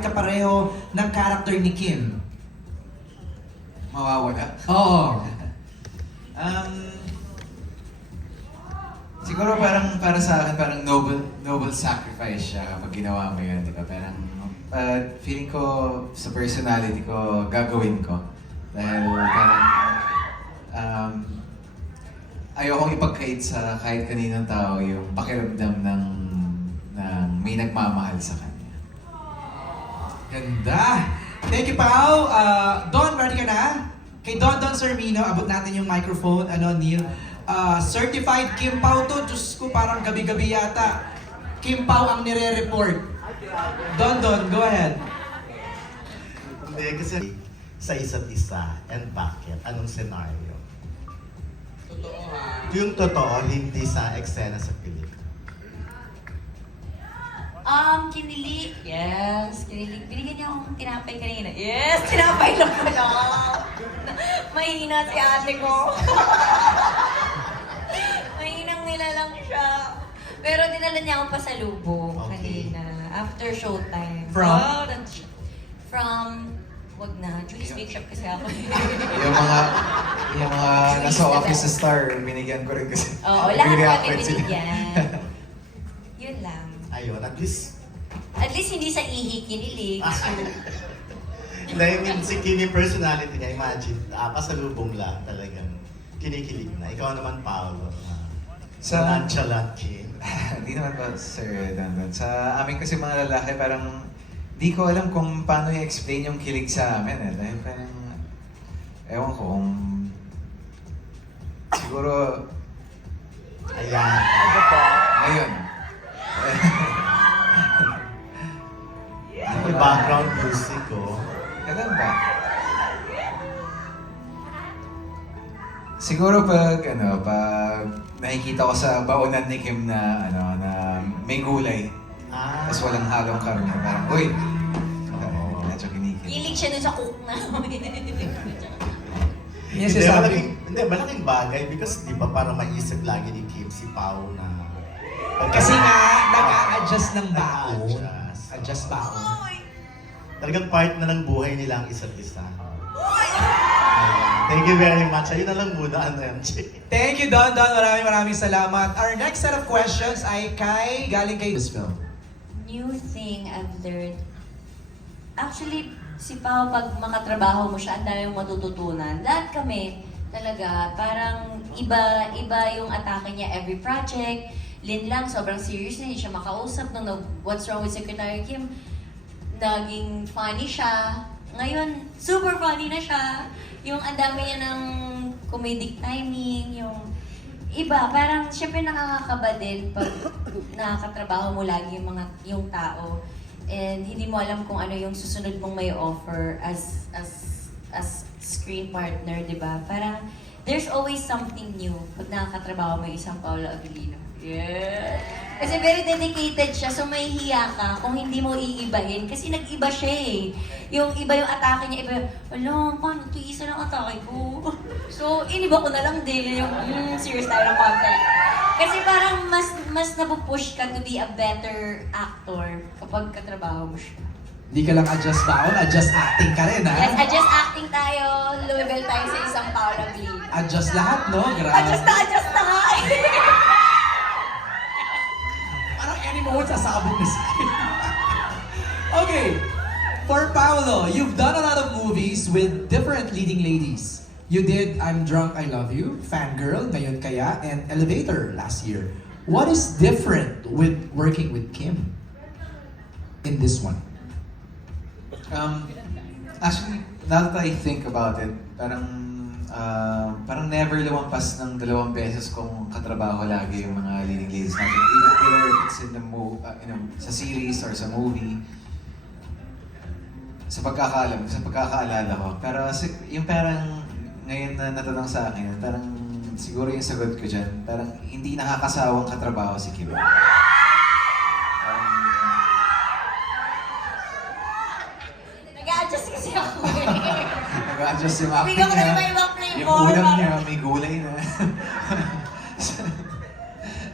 kapareho ng character ni Kim? Mawawala. Oo. Siguro parang para sa akin, parang noble sacrifice siya kapag ginawa mo yun, di ba? Parang feeling ko sa personality ko, gagawin ko. Dahil parang ayokong ipagkait sa kahit kaninong tao yung pakiramdam ng may nagmamahal sa kanya. Ganda! Thank you, Pao! Don, ready ka na? Kay Don Sermino, abot natin yung microphone. Neil? Certified Kim Pao to. Diyos ko, parang gabi-gabi yata. Kim Pao ang nire-report. Don, go ahead. Hindi, kasi sa isa't isa. And bakit? Anong scenario? Totoo ha. Yung totoo, hindi sa eksena sa pelikula. Kinilig. Yes, kinilig. Binigyan niya akong tinapay kanina. Yes, tinapay lang pala. Mahina si ate ko. Mahinang nila lang siya. Pero dinala niya akong pasalubong Okay. kanina. After showtime. From? From, wag na. Julie Bake Shop kasi ako. yung mga nasa office sa Star, binigyan ko rin kasi. Oo, lahat Nag-react kami rin sila. binigyan. Yun lang. Ayun, at least, Hindi sa ihi kinilig. dahil yung si Kim yung personality niya, imagine, pasalubong lang talagang kinikilig na. Ikaw naman, Paolo. Sa- Nonchalant Kim. Hindi naman ba, Sir Dandan? Sa amin kasi mga lalaki, parang di ko alam kung paano i-explain yung kilig sa amin eh. Dahil parang, ewan ko kung siguro, Ayan. ngayon. Yung background music, oh. Kailan ba? Siguro pag nakikita ko sa baonan ni Kim na may gulay, tapos walang halong karne, parang, uy! Medyo kinikilig. Kilig siya dun sa cook namin. Yes, Hindi, sabi. malaking bagay because di ba para maisip lagi ni Kim si Pao na Kasi nga, nag-a-adjust ng baon. Nag-a-adjust. Adjust baon. talagang part na ng buhay nila ang isa't isa. Ayan. Thank you very much. Ayun na lang muna, MJ. Thank you, Don. Maraming salamat. Our next set of questions ay galing kay this film. New thing I've learned. Actually, si Pao, pag makatrabaho mo siya, ang dami mong matututunan. Lahat kami, talaga, parang iba yung atake niya every project. Lin lang, sobrang serious na, hindi siya makausap. Nung What's Wrong with Secretary Kim, naging funny siya. Ngayon, super funny na siya. Yung ang dami niya ng comedic timing, yung iba, parang syempre nakakakaba din pag nakakatrabaho mo lagi yung tao. And hindi mo alam kung ano yung susunod mong may offer as screen partner, di ba? Parang there's always something new pag nakakatrabaho mo yung isang Paolo Avellino. Yeah! Kasi very dedicated siya, so may hiya ka kung hindi mo iibahin. Kasi nag-iba siya eh. Yung iba yung atake niya, iba yung, alam, paano ito isa ng atake ko? So, iniba ko na lang din yung serious tayo ng content. Kasi parang mas napupush ka to be a better actor kapag katrabaho mo siya. Hindi ka lang adjust baon, adjust acting ka rin, ha? Yes, adjust acting tayo, level tayo sa isang Paolo Avellino. Adjust lahat, no? Grabe. Adjust na nga eh. Parang any moment sasabog na siya. Okay. For Paolo, you've done a lot of movies with different leading ladies. You did I'm Drunk, I Love You, Fangirl, Ngayon Kaya, and Elevator last year. What is different with working with Kim in this one? Actually, now that I think about it, parang never lumampas ng 2 beses kung katrabaho lagi yung mga leading ladies natin. Either if it's in the sa series or sa movie. Sa pagkakaalala ko. Pero yung parang ngayon na natanong sa akin, parang siguro yung sagot ko dyan, parang hindi nakakasawang katrabaho si Kim. Nag-a-adjust kasi ako eh. Nag-adjust yung acting Bigyan ko na niya. iba-ibang flavor. Yung ulam niya, may gulay na.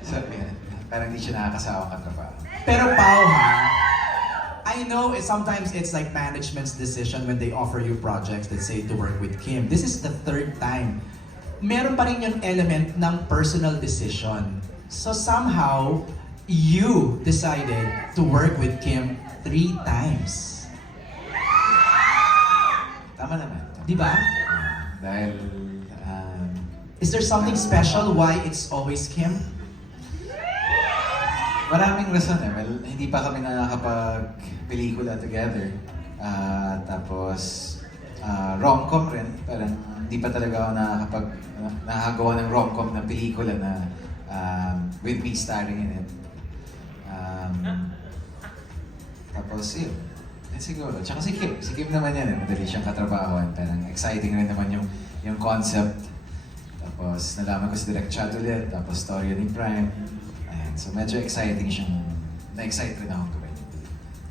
so, yan. Parang hindi siya nakakasawang katrabaho. Pero Pao ha, I I know sometimes it's like management's decision when they offer you projects that say to work with Kim. This is the third time. Meron pa rin yung element ng personal decision. So somehow, you decided to work with Kim 3 times. Tama naman. Di ba? Dahil, Is there something special why it's always Kim? maraming rason eh. Well, hindi pa kami nakakapag-pelikula together. Tapos, rom-com rin. Parang hindi pa talaga ako nakakagawa ng rom-com na pelikula na with me starring in it. Tapos, yun. Siguro. Tsaka si Kim. Si Kim naman yan eh. Madali siyang katrabahoan. Parang exciting rin naman yung concept. Tapos, nalaman ko si Direk Chad ulit. Tapos, storya ni Prime. Ayan. So, medyo exciting siyang... Na-excite rin akong gawin.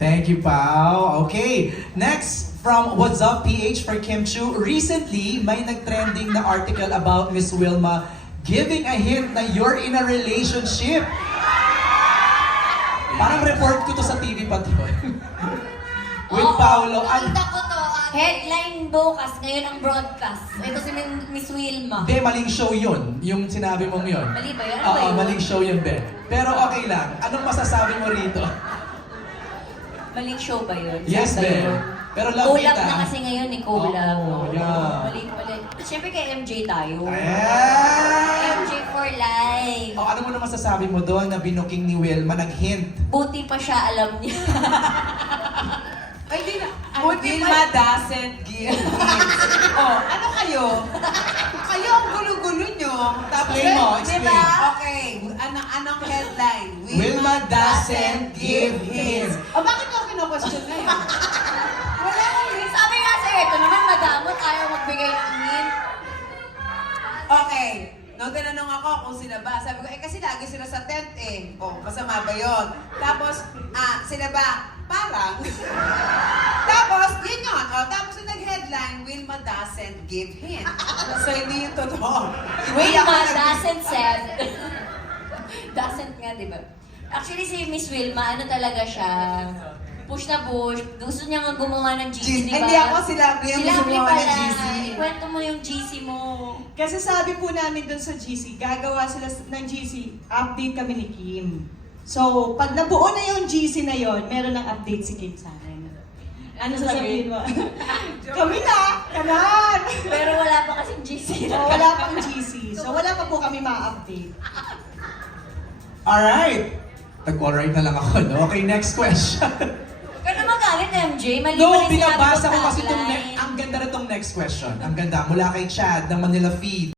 Thank you, Pao. Okay, next from What's Up PH for Kim Chu. Recently, may nag-trending na article about Miss Wilma giving a hint na you're in a relationship. Parang report ko to sa TV pa to. With Paolo. Nakita ko to. Headline bukas, ngayon ang broadcast. Ito si Miss Wilma. Hindi, maling show yun. Yung sinabi mong yun. Mali ba yun? Ano ba Oo, yun? maling show yun, Ben. Pero okay lang. Anong masasabi mo rito? Maling show ba yun? Yes, Saan ba Ben. yun? Pero love Collab kita. na kasi ngayon ni collab. Oo, yeah. Mali. Siyempre kay MJ tayo. Ayan! MJ for life. O, ano mo na masasabi mo doon na binuking ni Wilma nag-hint? Buti pa siya alam niya. Ay, di na. Buti Wilma doesn't give hints. Oh, ano kayo? Kayo ang gulo-gulo nyo. Tapos, Explain mo, di explain. ba? Okay, anong headline? Wilma doesn't give hints. O, bakit nyo kino-question ngayon? Wala akong hint. Sabi nga sa'yo, ito naman madamot, ayaw magbigay ng hint. Okay. Nung tinanong ako kung sila ba, sabi ko, kasi lagi sila sa tent eh. O, masama ba yun? Tapos, sila ba? Parang. Tapos, yun yun. O, tapos yung nag-headline, Wilma doesn't give hint. So, hindi yung totoo. Wilma doesn't said. Doesn't nga, di ba? Actually, si Miss Wilma, ano talaga siya? Push na push. Gusto niya nga gumawa ng GC, di ba? Hindi ako sila. Sila gumawa ng pala. GC. Ikwento mo yung GC mo. Kasi sabi po namin dun sa GC, gagawa sila ng GC, update kami ni Kim. So, pag nabuo na yung GC na yon, meron ng update si Kim sa akin. Ano sasabihin mo? Kami na! Kanan! Pero wala pa kasing GC. So, wala pang GC. So, wala pa po kami ma-update. Alright. Tag-alright na lang ako, no? Okay, next question. Kaya naman galit, MJ. Mali No, pa rin sinabi binabasa ko kong kasi itong tagline. ang ganda na itong next question. Ang ganda, mula kay Chad ng Manila Feed.